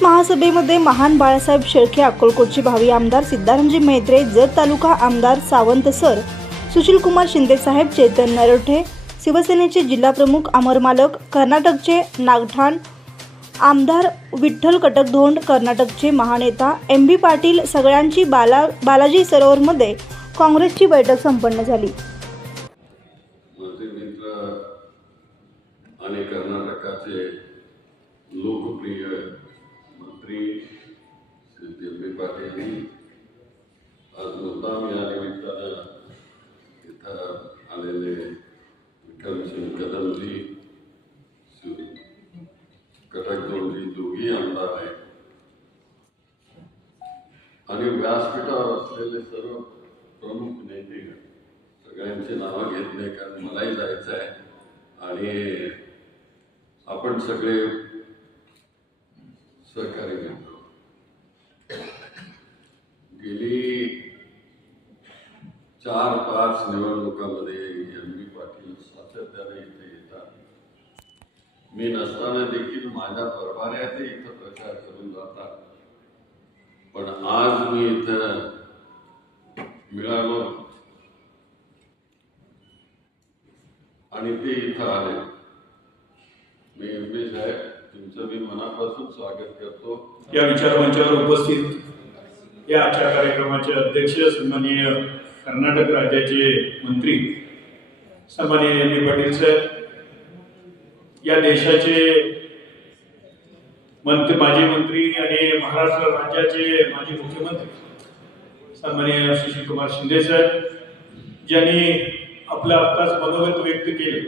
काँग्रेस महासभेमध्ये महान बाळासाहेब शेळके अक्कलकोटचे भावी आमदार सिद्धारामजी मेत्रे, जत तालुका आमदार सावंत सर, सुशीलकुमार शिंदे साहेब, चेतन नरोठे, शिवसेनेचे जिल्हाप्रमुख अमर मालक, कर्नाटकचे नागठाण आमदार विठ्ठल कटकधोंड, कर्नाटकचे महानेता एम बी पाटील सगळ्यांची बालाजी सरोवरमध्ये काँग्रेसची बैठक संपन्न झाली। माझे मित्र आणि कर्नाटकाचे लोकप्रिय मंत्री श्री एम बी पाटील आज मुद्दाम या निमित्तानं इथं आलेले विठ्ठलसिंग कदमजी, कटकधोंडजी दोघी आमदार आहेत आणि व्यासपीठावर असलेले सर्व प्रमुख नेते सगळ्यांची नावं घेत नाही, कारण मलाही जायचं आहे आणि आपण सगळे सहकारी मित्र। गेली 4-5 निवडणुकांमध्ये एम बी पाटील सातत्याने इथे येतात। मी नसताना देखील माझ्या परवान्यात ते इथं प्रचार करून जातात, पण आज मी इथं मिळालो आणि ते इथं आले। मी एम बी साहेब तुमचं मी मनापासून स्वागत करतो। या विचारमंचावर उपस्थित या आजच्या कार्यक्रमाचे अध्यक्ष सन्माननीय कर्नाटक राज्याचे मंत्री सन्माननीय एम बी पाटील साहेब, या देशाचे माजी मंत्री आणि महाराष्ट्र राज्याचे माजी मुख्यमंत्री सन्माननीय सुशीलकुमार शिंदे साहेब, ज्यांनी आपलं आत्ताच मनोगत व्यक्त केले,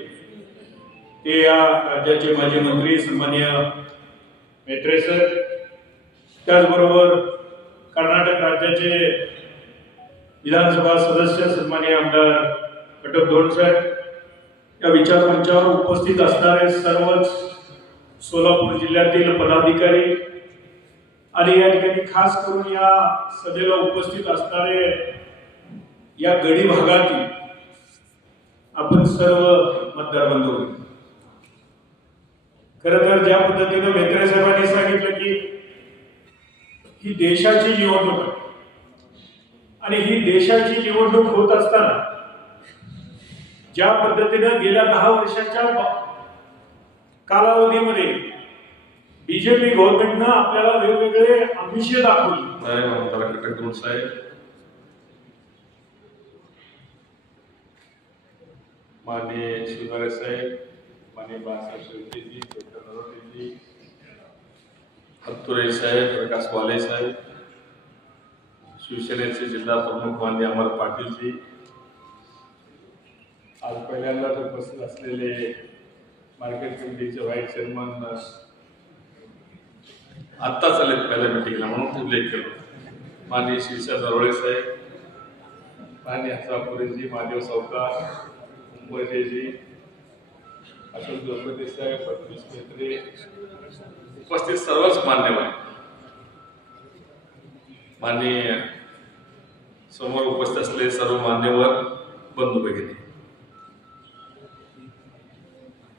ते या राज्याचे माजी मंत्री सन्माननीय मेत्रे सर, त्याचबरोबर कर्नाटक राज्याचे विधानसभा सदस्य सन्माननीय आमदार कटकधोंड साहेब, या विचारमंचावर उपस्थित असणारे सर्वच सोलापूर जिल्ह्यातील पदाधिकारी आणि या ठिकाणी खास करून या सभेला उपस्थित असणारे या गडी भागातील आपण सर्व मतदार बांधव। खरं तर ज्या पद्धतीने मेत्रे साहेबांनी सांगितलं की ही देशाची निवडणूक आहे आणि ही देशाची निवडणूक होत असताना ज्या पद्धतीने गेल्या 10 वर्षाच्या कालावधीमध्ये बीजेपी गव्हर्नमेंटनं आपल्याला वेगवेगळे आमिष दाखवली। साहेब आमदार कटकधोंड साहेब, माननीय शिवराज साहेब, माननीय बाळासाहेब शेळकेजी, चेतन नरोटेजी, हत्तुरे साहेब, प्रकाश वाले साहेब, शिवसेनेचे जिल्हा प्रमुख माननीय अमर पाटीलजी, आज पहिल्यांदाच उपस्थित असलेले मार्केट कमिटीचे व्हाईस चेअरमन आत्ताच आलेत पहिल्या मिटिंगला म्हणून उल्लेख केला, माननीय शिवसेना दरोडे साहेब, माननीय हसापुरेजी, महादेव सावकार, मुंबईजी, अशोक जोपते साहेब, पद्मेश मेत्रे, उपस्थित सर्वच मान्यवर, माननीय समोर उपस्थित असलेले सर्व मान्यवर बंधू भगिनी,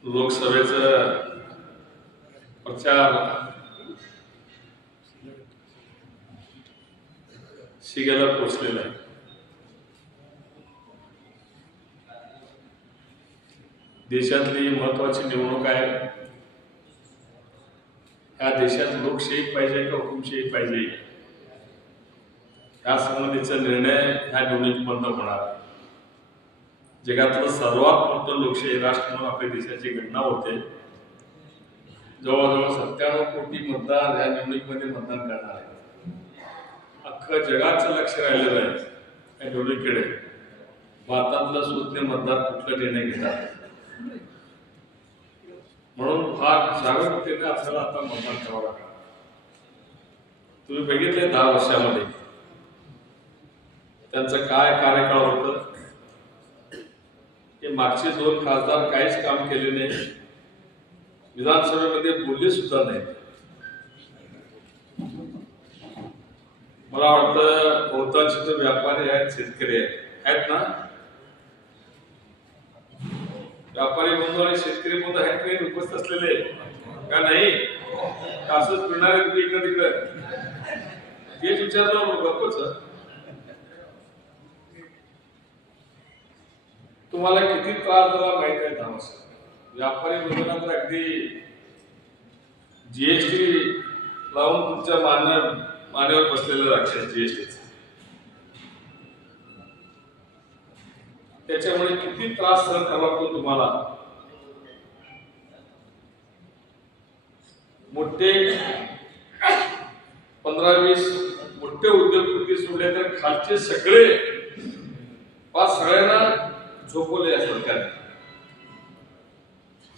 लोकसभेचा प्रचार शिगेला पोचलेला आहे। देशातली महत्वाची निवडणूक आहे। या देशात लोकशाही पाहिजे का हुकुमशाही पाहिजे या संबंधीचा निर्णय ह्या निवडणुकीमधून होणार। जगातलं सर्वात मोठं लोकशाही राष्ट्र म्हणून आपल्या देशाची गणना होते। जवळजवळ 97 कोटी मतदार ह्या निवडणुकीमध्ये मतदान करणार आहेत। अख्खं जगाचं लक्ष राहिलेलं आहे या निवडणुकीकडे, भारतातलं सुज्ञ मतदार कुठला निर्णय घेतात, म्हणून फार जागरूकतेने आपल्याला आता मतदान करावं लागणार। तुम्ही बघितले 10 वर्षामध्ये त्यांचं काय कार्यकाळ होतं, हे मागचे 2 खासदार काहीच काम केले नाही, विधानसभेमध्ये बोलले सुद्धा नाही। मला वाटतं बहुतांश व्यापारी आहेत, शेतकरी आहेत ना, व्यापारी बंधू आणि शेतकरी बंधू आहेत काही उपस्थित असलेले का नाही? कासच फिरणारे इकडे तिकडे हेच विचारलं गप्पच. तुम्हाला किती त्रास झाला माहित आहे थामस. व्यापारी वर्गाला तर अगदी जीएसटी लावून तुमच्या मानेवर बसलेलं राक्षस जीएसटीचं. त्याच्यामुळे किती त्रास सहन करावा लागतो तुम्हाला. मोठे 15-20 मोठे उद्योगपती सोडले तर खालचे सगळे पाच सगळ्यांना झोपवले या सरकारने.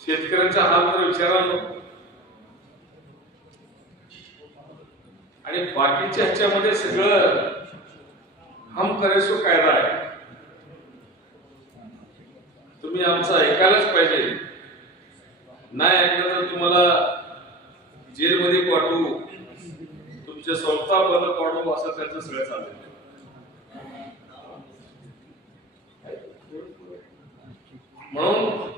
शेतकऱ्यांचा हाल तर विचारायला नको. आणि बाकीच्या ह्याच्यामध्ये सगळं हम करे सो कायदा आहे. तुम्ही आमचं ऐकायलाच पाहिजे. नाही ऐकलं तर तुम्हाला जेलमध्ये पाठवू, तुमच्या संस्था बंद पाडू, असं त्यांचं सगळं चाललंय. म्हणून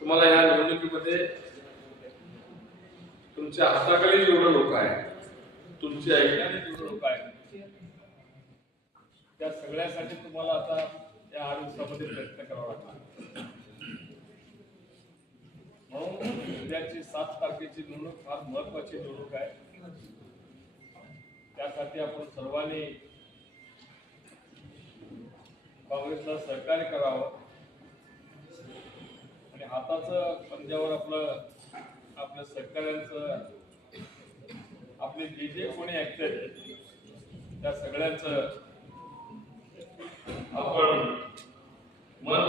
तुम्हाला या निवडणुकीमध्ये तुमच्या हाताखाली जेवढे लोक आहेत, तुमच्या ऐकण्याने जेवढे लोक आहेत, त्या सगळ्यासाठी तुम्हाला आता या 8 दिवसामध्ये प्रयत्न करावा लागणार. म्हणून उद्याची 7 तारखेची निवडणूक फार महत्वाची निवडणूक आहे. त्यासाठी आपण सर्वांनी काँग्रेसला सहकार्य करावं आणि हाताचं पंजावर आपल्या सहकार्यांचं, आपले जे कोणी ऐकतात त्या सगळ्यांचं आपण मन